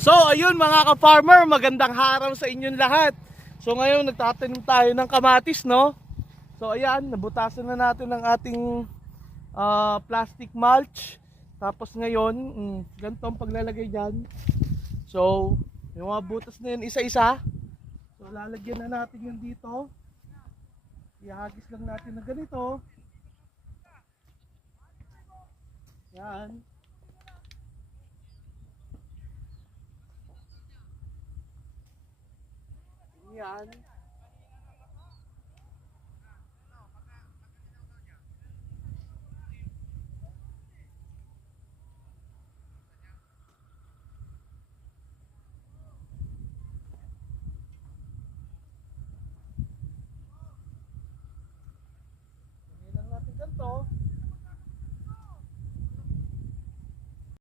So ayun mga ka-farmer, magandang araw sa inyong lahat. So ngayon nagtatanim tayo ng kamatis, no? So ayan, nabutasan na natin ang ating plastic mulch. Tapos ngayon, ganito ang paglalagay dyan. So yung mga butas na yun isa-isa. So lalagyan na natin yun dito. Ihagis lang natin na ganito. Yan. Yan.